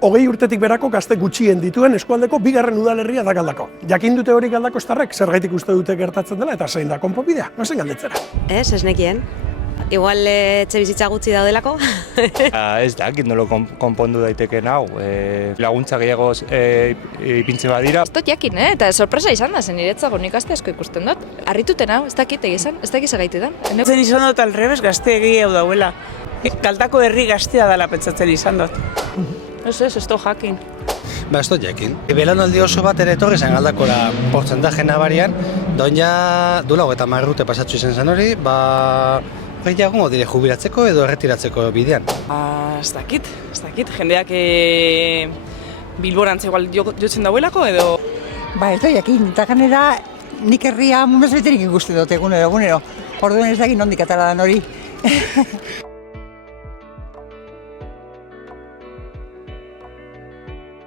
20 urtetik berako gazte gutxien dituen eskualdeko bigarren udalerria da Galdako. Jakin dute hori Galdakostarrek zergaitik uste dute gertatzen dela eta zein da konponbidea, nozen galdetzera. Ez nekien. Igual etxe bizitza gutxi daudelako. Ez dakit nolo konpondu daiteken hau. Laguntza gehiago ipintzen badira. Ez dut jakin, eta sorpresa izan da, zen niretzako nik aste asko ikusten dut. Harrituten hau, ez dakit egizan, ez dakit zagaitetan. Zen izan dut alrebes gazte egia dauela. Galdako herri gaztea dela pentsatzen izan dut. Ez dut jakin. Ba, ez dut jakin. Belanaldi oso bat ere etorri zen Galdakora portzentaje nabarian, doina dula eta marrute pasatzu izan zen hori, gehiago dire jubilatzeko edo erretiratzeko bidean. Ez dakit. Jendeak Bilborantz igual jotzen dauelako edo... Ba, ez da jakin, eta ganera nik herria mumez beterik ikusten dut egunero. Orduan ez dakit nondik atara dan hori.